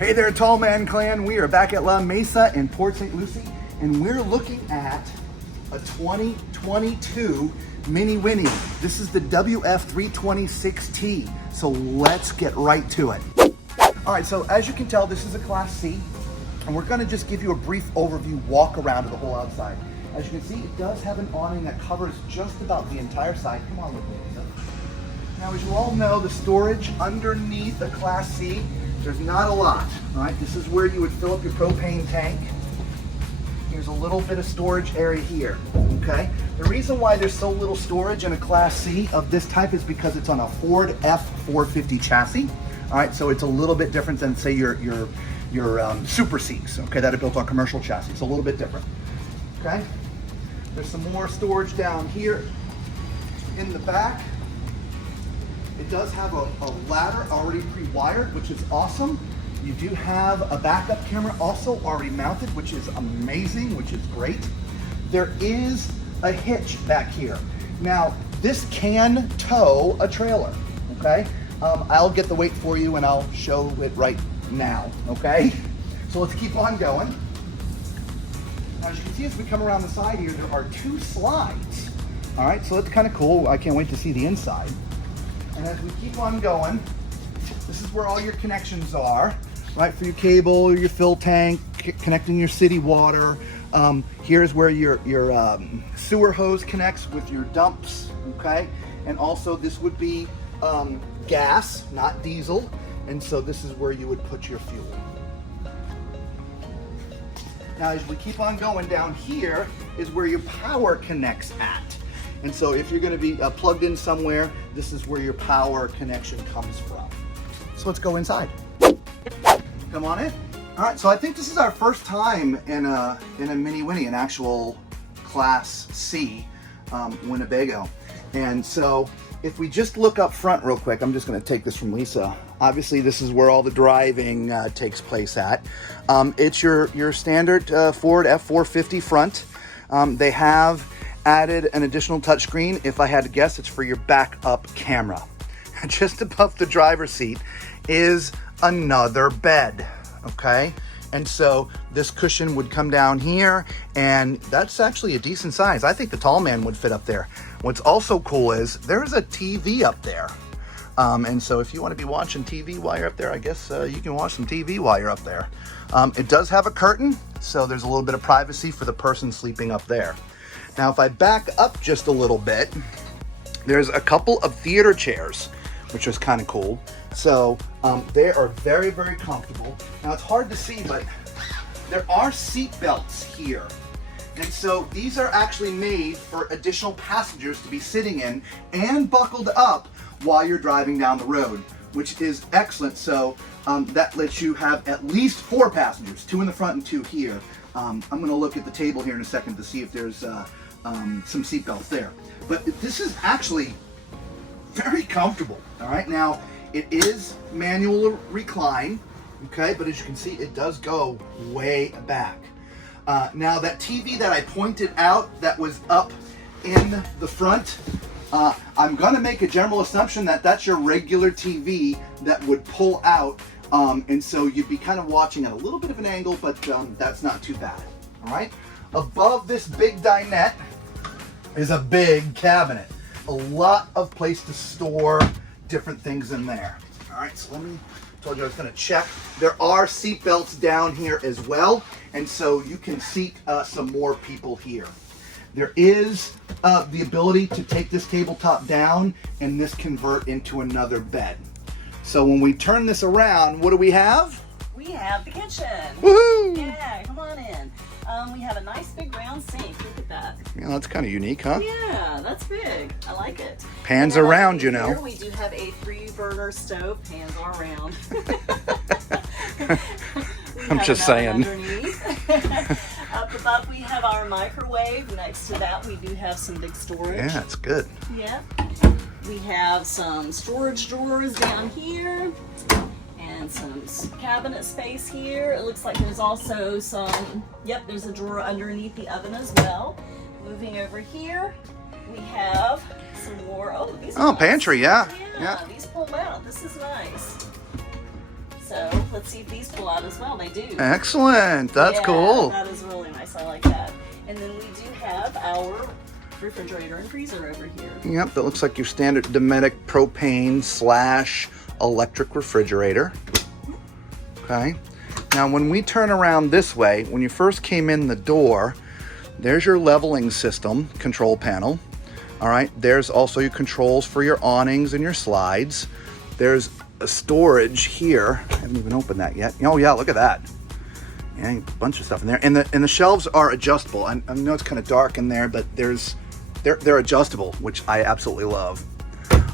Hey there, Tall Man Clan. We are back at La Mesa in Port St Lucie, and we're looking at a 2022 Minnie Winnie. This is the WF326T, so let's get right to it. All right, so as you can tell, this is a Class C, and we're gonna just give you a brief overview walk around of the whole outside. As you can see, it does have an awning that covers just about the entire side. Come on with me, Lisa. Now, as you all know, the storage underneath the Class C, there's not a lot, all right? This is where you would fill up your propane tank. Here's a little bit of storage area here, okay? The reason why there's so little storage in a Class C of this type is because it's on a Ford F450 chassis, all right? So it's a little bit different than, say, your Super Cs, okay, that are built on commercial chassis. It's a little bit different, okay? There's some more storage down here in the back. It does have a ladder already pre-wired, which is awesome. You do have a backup camera also already mounted, which is amazing, which is great. There is a hitch back here. Now, this can tow a trailer, okay? I'll get the weight for you and I'll show it right now, okay? So let's keep on going. Now, as you can see, as we come around the side here, there are two slides. All right, so that's kind of cool. I can't wait to see the inside. And as we keep on going, this is where all your connections are, right? For your cable, your fill tank, connecting your city water. Here's where your sewer hose connects with your dumps, okay? And also this would be gas, not diesel. And so this is where you would put your fuel. Now, as we keep on going, down here is where your power connects at. And so if you're going to be plugged in somewhere, this is where your power connection comes from. So let's go inside. Come on in. All right, so I think this is our first time in a Minnie Winnie, an actual Class C Winnebago. And so if we just look up front real quick, I'm just going to take this from Lisa. Obviously, this is where all the driving takes place at. It's your standard Ford F450 front. They have added an additional touchscreen. If I had to guess, it's for your backup camera. Just above the driver's seat is another bed, okay? And so this cushion would come down here, and that's actually a decent size. I think the tall man would fit up there. What's also cool is there's a TV up there. And so if you want to be watching TV while you're up there, I guess you can watch some TV while you're up there. It does have a curtain, so there's a little bit of privacy for the person sleeping up there. Now, if I back up just a little bit, there's a couple of theater chairs, which is kind of cool. So they are very, very comfortable. Now, it's hard to see, but there are seat belts here. And so these are actually made for additional passengers to be sitting in and buckled up while you're driving down the road, which is excellent. So that lets you have at least 4 passengers, 2 in the front and 2 here. I'm going to look at the table here in a second to see if there's some seat belts there. But this is actually very comfortable. All right, now it is manual recline, okay, but as you can see, it does go way back. Now that TV that I pointed out that was up in the front, I'm going to make a general assumption that that's your regular TV that would pull out, and so you'd be kind of watching at a little bit of an angle, but that's not too bad. All right, above this big dinette is a big cabinet, a lot of place to store different things in there. All right, so told you I was going to check. There are seat belts down here as well, and so you can seat some more people here. There is the ability to take this tabletop down and this convert into another bed. So when we turn this around, what do we have? We have the kitchen. Woohoo! Yeah, come on in. We have a nice big round sink. Look at that. Yeah, that's kind of unique, huh? Yeah, that's big. I like it. Pans around, you know. Here we do have a 3-burner stove. Pans are round. I'm just saying. Up above we have our microwave. Next to that we do have some big storage. Yeah, it's good. Yeah. We have some storage drawers down here. And some cabinet space here. It looks like there's also some, yep, there's a drawer underneath the oven as well. Moving over here, we have some more, oh, these are nice. Pantry, yeah. Yeah, these pull out. This is nice. So let's see if these pull out as well. They do. Excellent. That's Yeah, cool. That is really nice. I like that. And then we do have our refrigerator and freezer over here. Yep, that looks like your standard Dometic propane / electric refrigerator. Okay. Now when we turn around this way, when you first came in the door, there's your leveling system control panel. All right, there's also your controls for your awnings and your slides. There's a storage here. I haven't even opened that yet. Oh yeah, look at that. Yeah, a bunch of stuff in there. And the shelves are adjustable. I know it's kind of dark in there, but they're adjustable, which I absolutely love.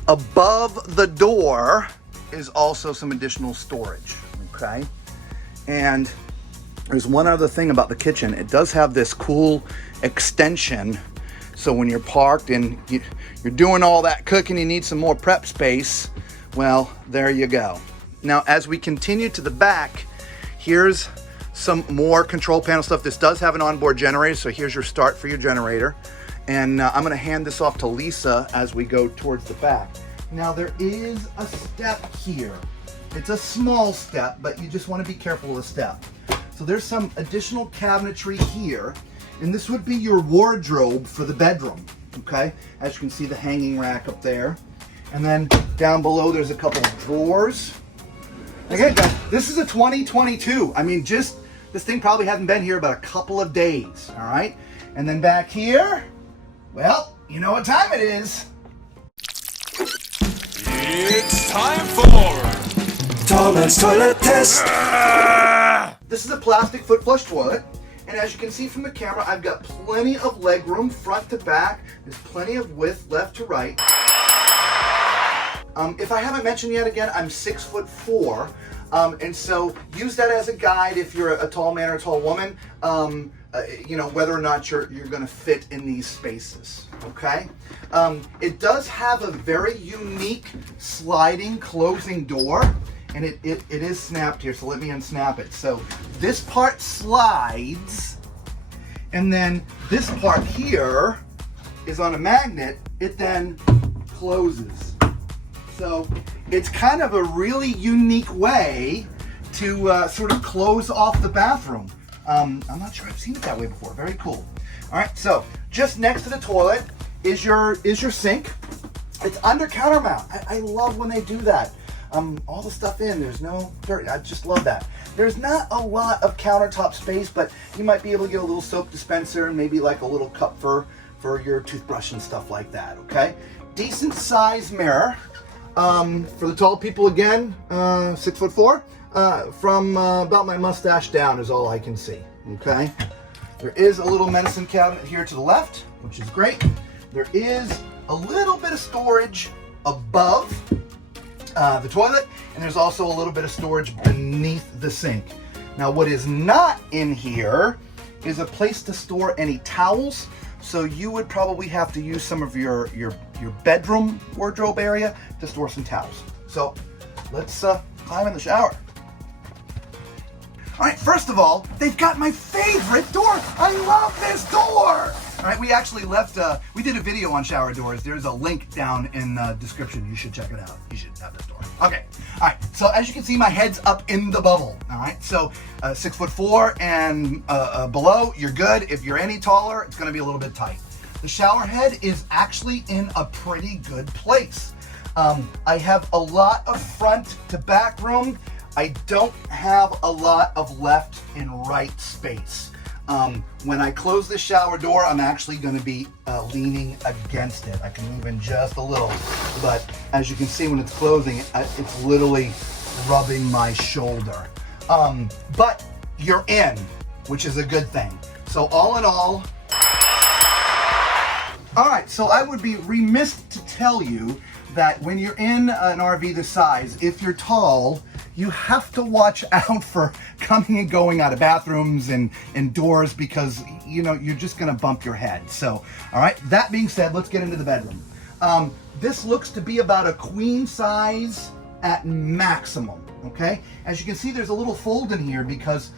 Above the door is also some additional storage, okay? And there's one other thing about the kitchen. It does have this cool extension. So when you're parked and you're doing all that cooking, you need some more prep space. Well, there you go. Now, as we continue to the back, here's some more control panel stuff. This does have an onboard generator, so here's your start for your generator. And I'm gonna hand this off to Lisa as we go towards the back. Now, there is a step here. It's a small step, but you just wanna be careful of the step. So there's some additional cabinetry here. And this would be your wardrobe for the bedroom, okay? As you can see, the hanging rack up there. And then down below, there's a couple of drawers. Again, guys, this is a 2022. I mean, this thing probably hasn't been here but a couple of days, all right? And then back here, well, you know what time it is. It's time for Toilet's Toilet Test. This is a plastic foot flush toilet. And as you can see from the camera, I've got plenty of leg room front to back. There's plenty of width left to right. If I haven't mentioned yet, again, I'm 6'4", and so use that as a guide if you're a tall man or a tall woman, you know, whether or not you're gonna fit in these spaces, okay? It does have a very unique sliding closing door. And it is snapped here, so let me unsnap it. So this part slides, and then this part here is on a magnet. It then closes. So it's kind of a really unique way to sort of close off the bathroom. I'm not sure I've seen it that way before. Very cool. All right, so just next to the toilet is your sink. It's under counter mount. I love when they do that. All the stuff in, there's no dirt. I just love that. There's not a lot of countertop space, but you might be able to get a little soap dispenser and maybe like a little cup for your toothbrush and stuff like that, okay? Decent size mirror. For the tall people again, 6'4", from about my mustache down is all I can see, okay? There is a little medicine cabinet here to the left, which is great. There is a little bit of storage above the toilet, and there's also a little bit of storage beneath the sink. Now, what is not in here is a place to store any towels, so you would probably have to use some of your bedroom wardrobe area to store some towels. So let's climb in the shower. All right, first of all, they've got my favorite door. I love this door. All right, we actually left, we did a video on shower doors. There's a link down in the description. You should check it out. You should have this door. Okay, all right, so as you can see, my head's up in the bubble, all right? So 6'4" and below, you're good. If you're any taller, it's gonna be a little bit tight. The shower head is actually in a pretty good place. I have a lot of front to back room. I don't have a lot of left and right space. When I close the shower door, I'm actually going to be leaning against it. I can move in just a little, but as you can see when it's closing, it's literally rubbing my shoulder. But you're in, which is a good thing. So all in all right, so I would be remiss to tell you that when you're in an RV this size, if you're tall, you have to watch out for coming and going out of bathrooms and doors because, you know, you're just gonna bump your head. So, all right, that being said, let's get into the bedroom. This looks to be about a queen size at maximum, okay? As you can see, there's a little fold in here because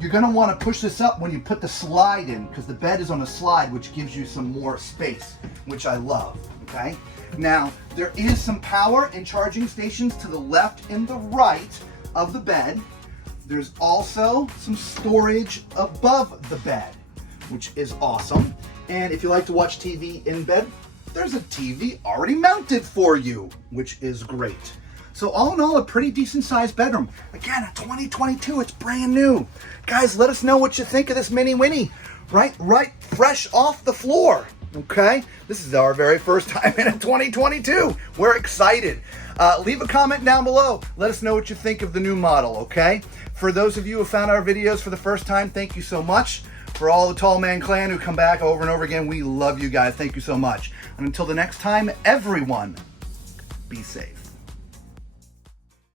you're gonna wanna push this up when you put the slide in because the bed is on a slide, which gives you some more space, which I love, okay? Now, there is some power and charging stations to the left and the right, of the bed. There's also some storage above the bed, which is awesome. And if you like to watch TV in bed, there's a TV already mounted for you, which is great. So all in all, a pretty decent sized bedroom. Again, a 2022, it's brand new. Guys, let us know what you think of this Minnie Winnie, right fresh off the floor, okay? This is our very first time in a 2022. We're excited. Leave a comment down below. Let us know what you think of the new model, okay? For those of you who found our videos for the first time, thank you so much. For all the Tall Man Clan who come back over and over again, we love you guys. Thank you so much. And until the next time, everyone, be safe.